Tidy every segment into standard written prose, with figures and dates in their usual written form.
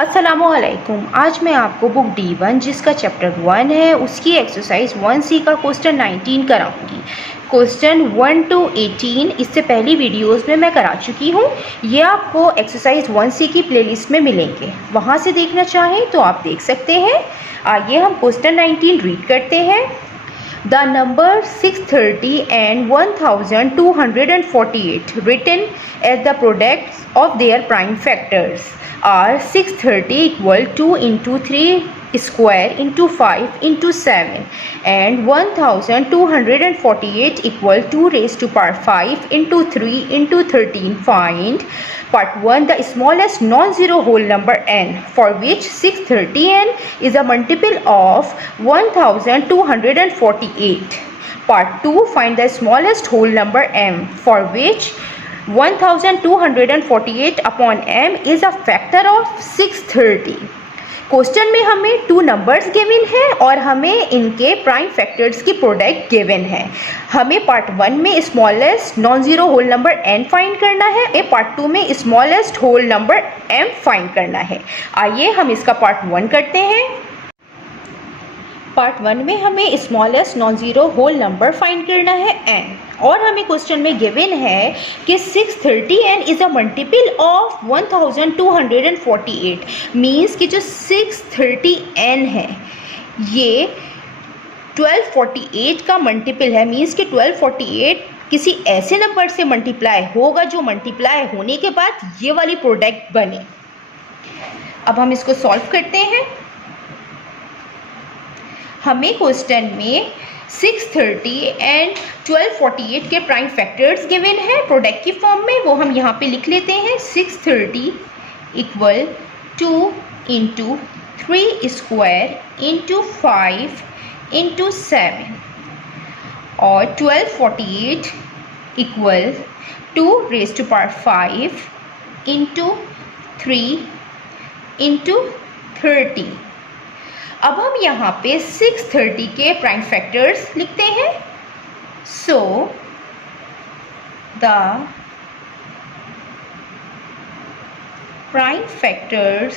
अस्सलामुअलैकुम। आज मैं आपको बुक D1 जिसका चैप्टर 1 है उसकी एक्सरसाइज 1C का क्वेश्चन 19 कराऊंगी। क्वेश्चन 1 to 18 इससे पहली वीडियोस में मैं करा चुकी हूँ। ये आपको एक्सरसाइज 1C की प्लेलिस्ट में मिलेंगे, वहाँ से देखना चाहें तो आप देख सकते हैं। आइए हम क्वेश्चन 19 रीड करते हैं। The number 630 and 1248 written as the products of their prime factors are 630 equal 2 into 3 square into 5 into 7 and 1248 equal 2 raised to power 5 into 3 into 13. Find part 1 the smallest non-zero whole number n for which 630n is a multiple of 1248. Part 2 find the smallest whole number m for which 1248 upon m is a factor of 630. Question में हमें two numbers given है और हमें इनके prime factors की product given है। हमें part 1 में smallest non zero whole number n find करना है, पार्ट 2 में smallest whole number m find करना है। आइए हम इसका पार्ट 1 करते हैं। पार्ट 1 में हमें smallest non zero whole number find करना है n, और हमें क्वेश्चन में गिवन है कि 630n is a multiple of 1248। Means कि जो 630n है ये 1248 का मल्टीपल है। मीन्स कि 1248 किसी ऐसे नंबर से मल्टीप्लाई होगा जो मल्टीप्लाई होने के बाद ये वाली प्रोडक्ट बने। अब हम इसको सॉल्व करते हैं। हमें क्वेश्चन में 630 एंड 1248 के प्राइम फैक्टर्स गिवन है प्रोडक्ट की फॉर्म में, वो हम यहाँ पे लिख लेते हैं। 630 equal 2 into 3 square into 5 into 7 और 1248 equal 2 raise to power 5 into 3 into 30। अब हम यहाँ पे 630 के प्राइम फैक्टर्स लिखते हैं। So the prime factors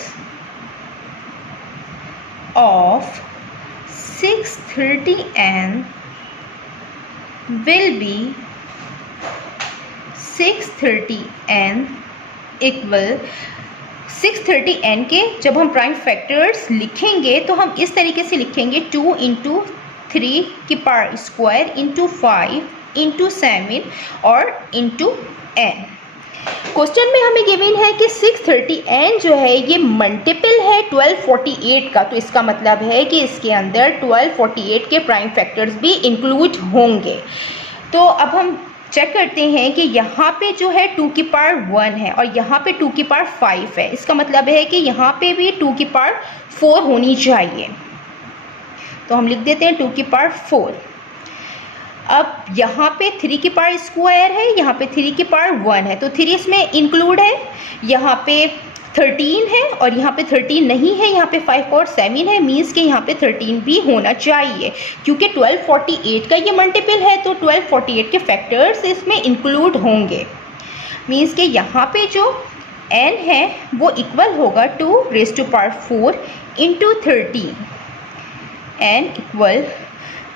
of 630n will be 630n equal 630n के जब हम प्राइम फैक्टर्स लिखेंगे तो हम इस तरीके से लिखेंगे 2 इंटू 3 की पावर स्क्वायर इंटू 5 इंटू 7 और इंटू n। क्वेश्चन में हमें गिवन है कि 630n जो है ये मल्टीपल है 1248 का, तो इसका मतलब है कि इसके अंदर 1248 के प्राइम फैक्टर्स भी इंक्लूड होंगे। तो अब हम चेक करते हैं कि यहाँ पे जो है 2 की पावर 1 है और यहाँ पे 2 की पावर 5 है। इसका मतलब है कि यहाँ पे भी 2 की पावर 4 होनी चाहिए, तो हम लिख देते हैं 2 की पावर 4। अब यहाँ पे 3 की पावर स्क्वायर है, यहाँ पे 3 की पावर 1 है, तो 3 इसमें इंक्लूड है। यहाँ पे 13 है और यहाँ पे 13 नहीं है, यहाँ पे 5 और 7 है। मीन्स कि यहाँ पे 13 भी होना चाहिए क्योंकि 1248 का ये मल्टीपल है, तो 1248 के फैक्टर्स इसमें इंक्लूड होंगे। मीन्स कि यहाँ पे जो n है वो इक्वल होगा 2 raise to power 4 into 13। n equal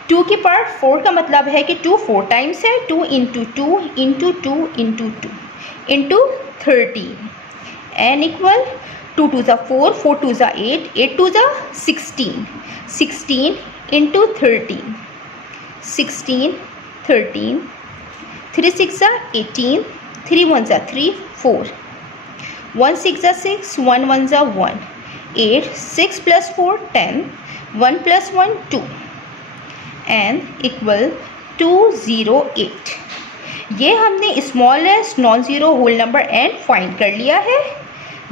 2 की पावर 4 का मतलब है कि 2 4 टाइम्स है, 2 into 2 into 2 into 2 into 13। n equal 2 2 ज़ा 4, 4 2 ज़ा 8, 8 2 ज़ा 16, 16 इंटू 13, 16 13, 3 6 ज़ा 18, 3 1 ज़ा 3 4, 1 6 ज़ा 6, 1 1 ज़ा 1, 8 6 प्लस 4 10, 1 प्लस 1 2, n इक्वल 208। ये हमने smallest non zero whole number n find कर लिया है।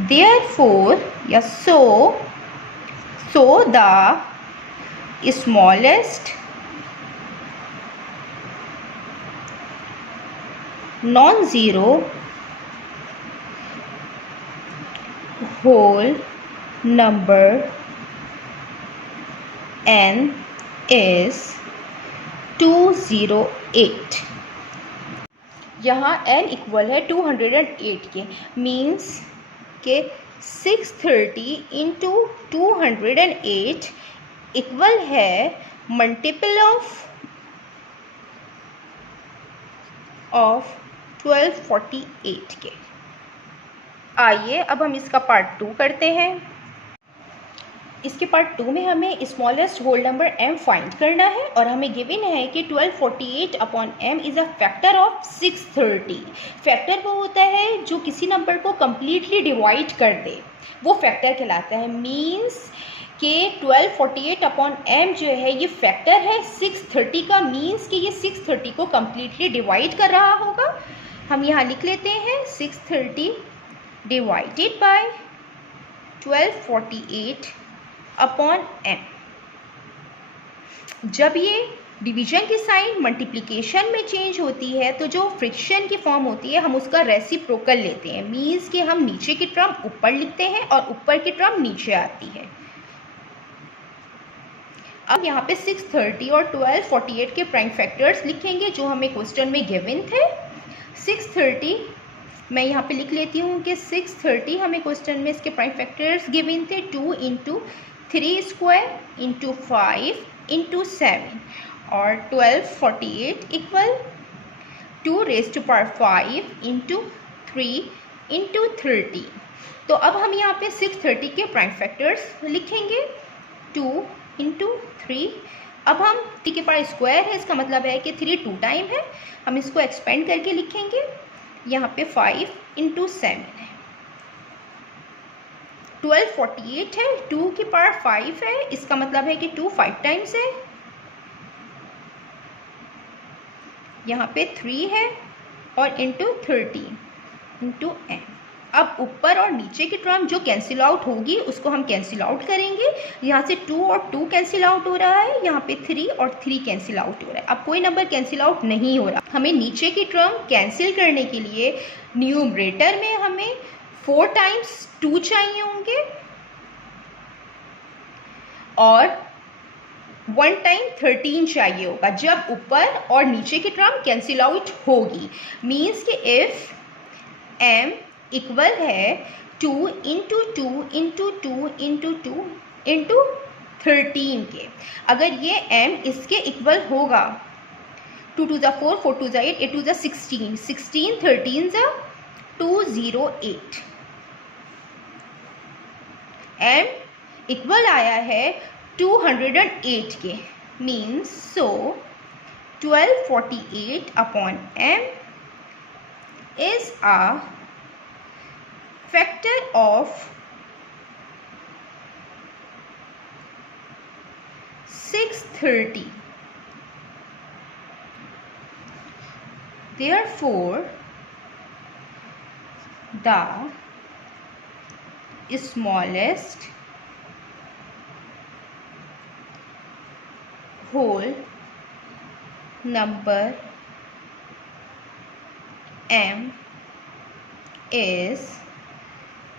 Therefore या so the smallest non-zero whole number n is 208। यहाँ n इक्वल है 208 के। मीन्स के 630 इंटू 208 इक्वल है मल्टीपल ऑफ 1248 के। आइए अब हम इसका पार्ट 2 करते हैं। इसके पार्ट 2 में हमें smallest whole number m find करना है और हमें गिवन है कि 1248 upon m is a factor of 630। Factor वो होता है जो किसी नंबर को कम्प्लीटली डिवाइड कर दे, वो फैक्टर कहलाता है। मीन्स कि 1248 अपॉन m जो है ये फैक्टर है 630 का। मीन्स कि ये 630 को कम्प्लीटली डिवाइड कर रहा होगा। हम यहाँ लिख लेते हैं 630 डिवाइडेड बाय 1248 अपॉन m। जब ये डिवीजन की साइन मल्टीप्लिकेशन में चेंज होती है तो जो फ्रिक्शन की फॉर्म होती है हम उसका रेसिप्रोकल लेते हैं। मीन्स कि हम नीचे की टर्म ऊपर लिखते हैं और ऊपर की टर्म नीचे आती है। अब यहाँ पे 630 और 1248 के प्राइम फैक्टर्स लिखेंगे जो हमें क्वेश्चन में गिवन थे। 630 मैं यहाँ पे लिख लेती हूँ कि 630 हमें क्वेश्चन में इसके प्राइम फैक्टर्स गिवन थे 2 इंटू 3 स्क्वायर इंटू 5 इंटू 7 और 1248 equal 2 raise to power 5 into 3 into 30। तो अब हम यहाँ पे 630 के प्राइम फैक्टर्स लिखेंगे 2 इंटू 3। अब हम 3 के पावर स्क्वायर है, इसका मतलब है कि 3 2 टाइम है। हम इसको एक्सपेंड करके लिखेंगे। यहाँ पे 5 इंटू 7 है। 1248 है, 2 की पावर 5 है, इसका मतलब है कि 2 5 टाइम्स है। यहाँ पे 3 है और इंटू 30 इंटू m। अब ऊपर और नीचे की टर्म जो कैंसिल आउट होगी उसको हम कैंसिल आउट करेंगे। यहाँ से 2 और 2 कैंसिल आउट हो रहा है, यहाँ पे 3 और 3 कैंसिल आउट हो रहा है। अब कोई नंबर कैंसिल आउट नहीं हो रहा। हमें नीचे की टर्म कैंसिल करने के लिए न्यूमरेटर में हमें 4 टाइम्स 2 चाहिए होंगे और 1 टाइम 13 चाहिए होगा जब ऊपर और नीचे की टर्म कैंसिल आउट होगी। मीन्स कि इफ़ m इक्वल है 2 इंटू 2 इंटू 2 इंटू 2 इंटू 13 के, अगर ये m इसके इक्वल होगा 2 2 4 4 2 8 8 2 16 16 13 208। m इक्वल आया है 208 के। Means so 1248 upon m is a factor of 630. Therefore, the smallest whole number m is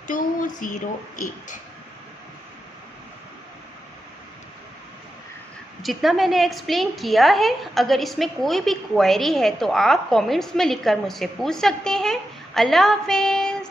208। जितना मैंने एक्सप्लेन किया है, अगर इसमें कोई भी क्वेरी है तो आप कमेंट्स में लिखकर मुझसे पूछ सकते हैं। अल्लाह हाफिज़।